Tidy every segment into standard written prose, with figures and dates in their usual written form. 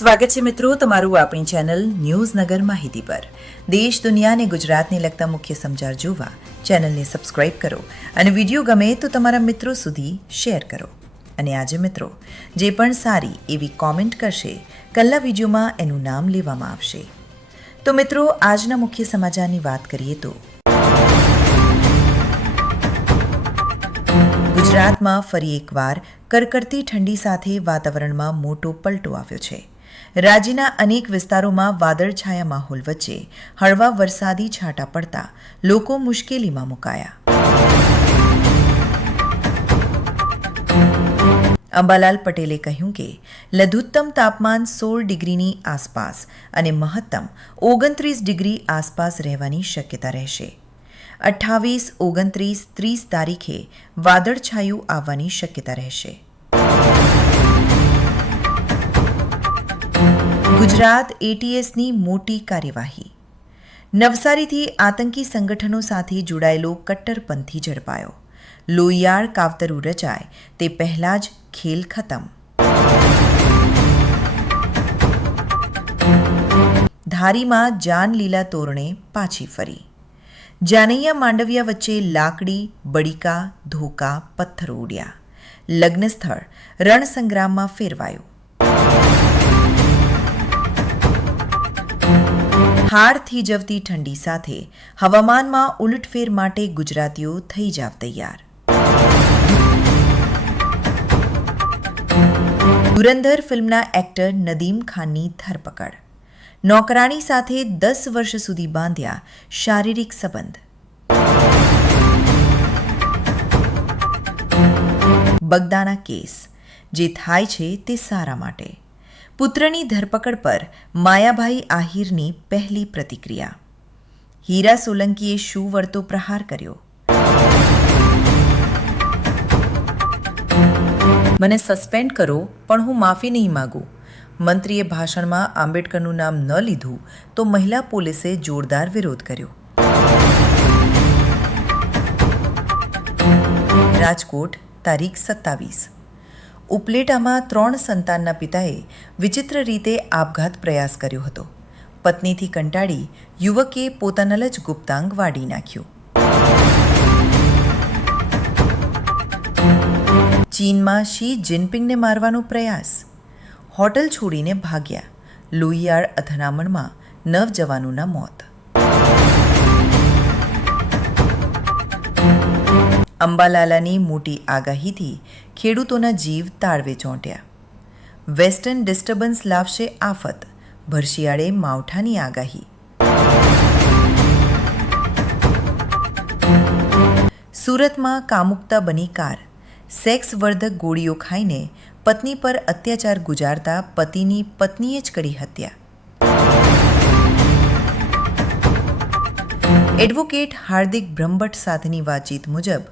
સ્વાગત છે મિત્રો તમારું આપણી ચેનલ ન્યૂઝ નગર માહિતી પર. દેશ દુનિયા અને ગુજરાતને લગતા મુખ્ય સમાચાર જોવા ચેનલને સબસ્ક્રાઇબ કરો અને વિડીયો ગમે તો તમારા મિત્રો સુધી શેર કરો. અને આજે મિત્રો જે પણ સારી એવી કોમેન્ટ કરશે કલ્લા વિડીયોમાં એનું નામ લેવામાં આવશે. તો મિત્રો આજના મુખ્ય સમાચારની વાત કરીએ તો ગુજરાતમાં ફરી એકવાર કડકડતી ઠંડી સાથે વાતાવરણમાં મોટો પલટો આવ્યો છે. રાજ્યના અનેક વિસ્તારોમાં વાદળછાયા માહોલ વચ્ચે હળવા વરસાદી છાંટા પડતા લોકો મુશ્કેલીમાં મુકાયા. અંબાલાલ પટેલે કહ્યું કે લઘુત્તમ તાપમાન 16 ડિગ્રીની આસપાસ અને મહત્તમ 29 ડિગ્રી આસપાસ રહેવાની શક્યતા રહેશે. 28, 29, 30 તારીખે વાદળછાયું આવવાની શક્યતા રહેશે. ગુજરાત એટીએસની મોટી કાર્યવાહી. નવસારીથી આતંકી સંગઠનો સાથે જોડાયેલો કટ્ટરપંથી ઝડપાયો. લોહિયાળ કાવતરું રચાય તે પહેલાં જ ખેલ ખતમ. ધારીમાં જાનલીલા તોરણે પાછી ફરી. જાનૈયા માંડવિયા વચ્ચે લાકડી, બળીકા, ધોકા, પથ્થરો ઉડ્યા. લગ્ન સ્થળ રણસંગ્રામમાં ફેરવાયું. હાડ થીજવતી ઠંડી સાથે હવામાનમાં ઉલટફેર માટે ગુજરાતીઓ થઈ જાવ તૈયાર. ધુરંધર ફિલ્મના એક્ટર નદીમ ખાનની ધરપકડ. નોકરાણી સાથે 10 વર્ષ સુધી બાંધ્યા શારીરિક સંબંધ. બગદાણા કેસ. જે થાય છે તે સારા માટે. પુત્રની ધરપકડ પર માયાભાઈ આહિરની પહેલી પ્રતિક્રિયા. હીરા સોલંકીએ શું વળતો પ્રહાર કર્યો? મને સસ્પેન્ડ કરો પણ હું માફી નહીં માગું. મંત્રીએ ભાષણમાં આંબેડકરનું નામ ન લીધું તો મહિલા પોલીસે જોરદાર વિરોધ કર્યો. રાજકોટ તારીખ 27. ઉપલેટામાં 3 સંતાનના પિતાએ વિચિત્ર રીતે આપઘાત પ્રયાસ કર્યો હતો. પત્નીથી કંટાળી યુવકે પોતાના જ ગુપ્તાંગ વાડી નાખ્યું. ચીનમાં શી જિનપિંગને મારવાનો પ્રયાસ. હોટલ છોડીને ભાગ્યા. લોહિયાળ અથડામણમાં 9 જવાનોના મોત. અંબાલાલાની મોટી આગાહીથી ખેડૂતોના જીવ તાળવે ચોંટ્યા. વેસ્ટર્ન ડિસ્ટર્બન્સ લાવશે આફત. ભરશિયાળે માવઠાની આગાહી. સુરતમાં કામુકતા બની કાર. સેક્સવર્ધક ગોળીઓ ખાઈને પત્ની પર અત્યાચાર ગુજારતા પતિની પત્નીએ જ કરી હત્યા. એડવોકેટ હાર્દિક બ્રહ્મભટ્ટ સાથેની વાતચીત મુજબ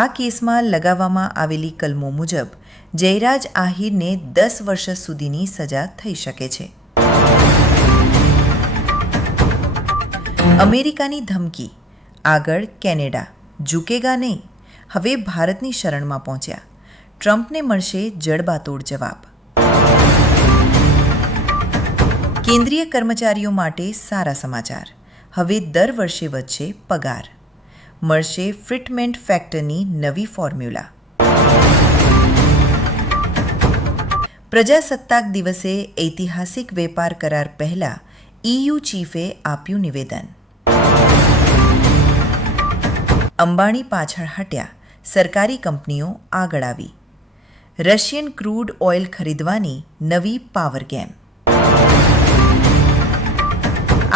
આ કેસમાં લગાવવામાં આવેલી કલમો મુજબ જયરાજ આહિરને 10 વર્ષ સુધીની સજા થઈ શકે છે. અમેરિકાની ધમકી. આગળ કેનેડા. ઝૂકેગા નહીં. હવે ભારતની શરણમાં પહોંચ્યા. ટ્રમ્પને મળશે જડબાતોડ જવાબ. કેન્દ્રીય કર્મચારીઓ માટે સારા સમાચાર. હવે દર વર્ષે વધશે પગાર. મળશે ફિટમેન્ટ ફેક્ટરની નવી ફોર્મ્યુલા. પ્રજાસત્તાક દિવસે ઐતિહાસિક વેપાર કરાર પહેલા EU ચીફે આપ્યું નિવેદન. અંબાણી પાછળ હટ્યા. સરકારી કંપનીઓ આગળ આવી. રશિયન ક્રૂડ ઓઇલ ખરીદવાની નવી પાવર ગેમ.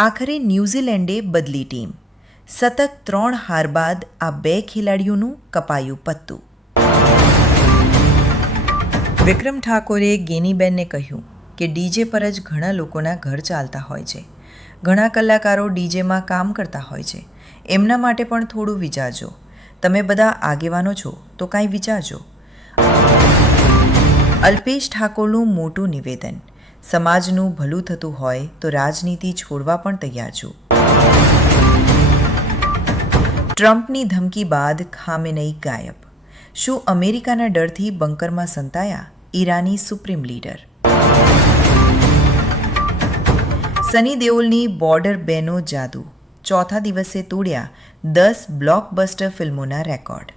આખરે ન્યૂઝીલેન્ડે બદલી ટીમ. સતત 3 હાર બાદ આ 2 ખેલાડીઓનું કપાયું પત્તું. વિક્રમ ઠાકોરે ગેનીબેનને કહ્યું કે ડીજે પર જ ઘણા લોકોના ઘર ચાલતા હોય છે. ઘણા કલાકારો ડીજેમાં કામ કરતા હોય છે. એમના માટે પણ થોડું વિચારજો. તમે બધા આગેવાનો છો તો કાંઈ વિચારજો. અલ્પેશ ઠાકોરનું મોટું નિવેદન. સમાજનું ભલું થતું હોય તો રાજનીતિ છોડવા પણ તૈયાર છું. ટ્રમ્પની ધમકી બાદ ખામેનઈ ગાયબ. શું અમેરિકાના ડરથી બંકરમાં સંતાયા ઈરાની સુપ્રીમ લીડર? સની દેઓલની બોર્ડર બેનો જાદુ, ચોથા દિવસે તોડ્યા 10 બ્લોકબસ્ટર ફિલ્મોના રેકોર્ડ.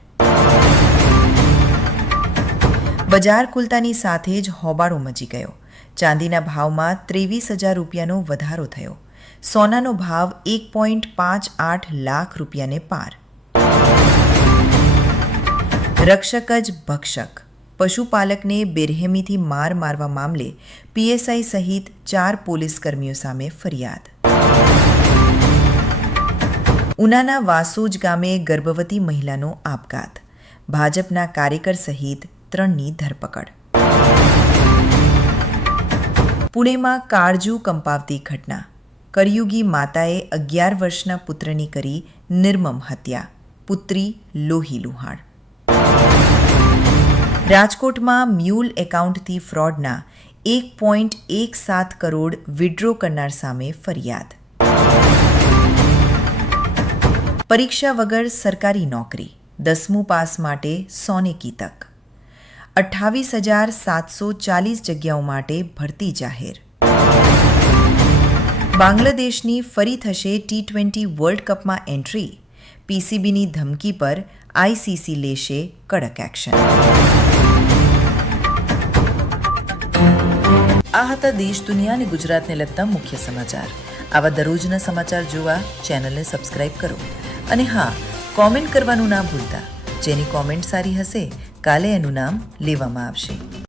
બજાર ખુલતાની સાથે જ હોબાળો મચી ગયો. ચાંદીના ભાવમાં 23,000 રૂપિયાનો વધારો થયો. સોનાનો ભાવ 1.58 લાખ રૂપિયાને પાર. રક્ષક જ ભક્ષક, પશુપાલકને બેરહેમીથી માર મારવા મામલે પીએસઆઈ સહિત 4 પોલીસકર્મીઓ સામે ફરિયાદ. ઉનાના વાસોજ ગામે ગર્ભવતી મહિલાનો આપઘાત, ભાજપના કાર્યકર સહિત 3ની ધરપકડ. પુણેમાં કાળજું કંપાવતી ઘટના, કળિયુગી માતાએ 11 વર્ષના પુત્રની કરી નિર્મમ હત્યા, પુત્રી લોહી લુહાણ. રાજકોટમાં મ્યુલ એકાઉન્ટથી ફ્રોડના 1.17 કરોડ વિડ્રો કરનાર સામે ફરિયાદ. પરીક્ષા વગર સરકારી નોકરી, 10મું પાસ માટે સોને કી તક. 28,740 જગ્યાઓ માટે ભરતી જાહેર. બાંગ્લાદેશની ફરી થશે T20 વર્લ્ડ કપમાં એન્ટ્રી, પીસીબીની ધમકી પર આઈસીસી લેશે કડક એક્શન. આ હતા દેશ દુનિયા અને ગુજરાતને લગતા મુખ્ય સમાચાર. આવા દરરોજના સમાચાર જોવા ચેનલને સબસ્ક્રાઇબ કરો અને હા, કોમેન્ટ કરવાનું ના ભૂલતા. જેની કોમેન્ટ સારી હશે કાલે એનું નામ લેવામાં આવશે.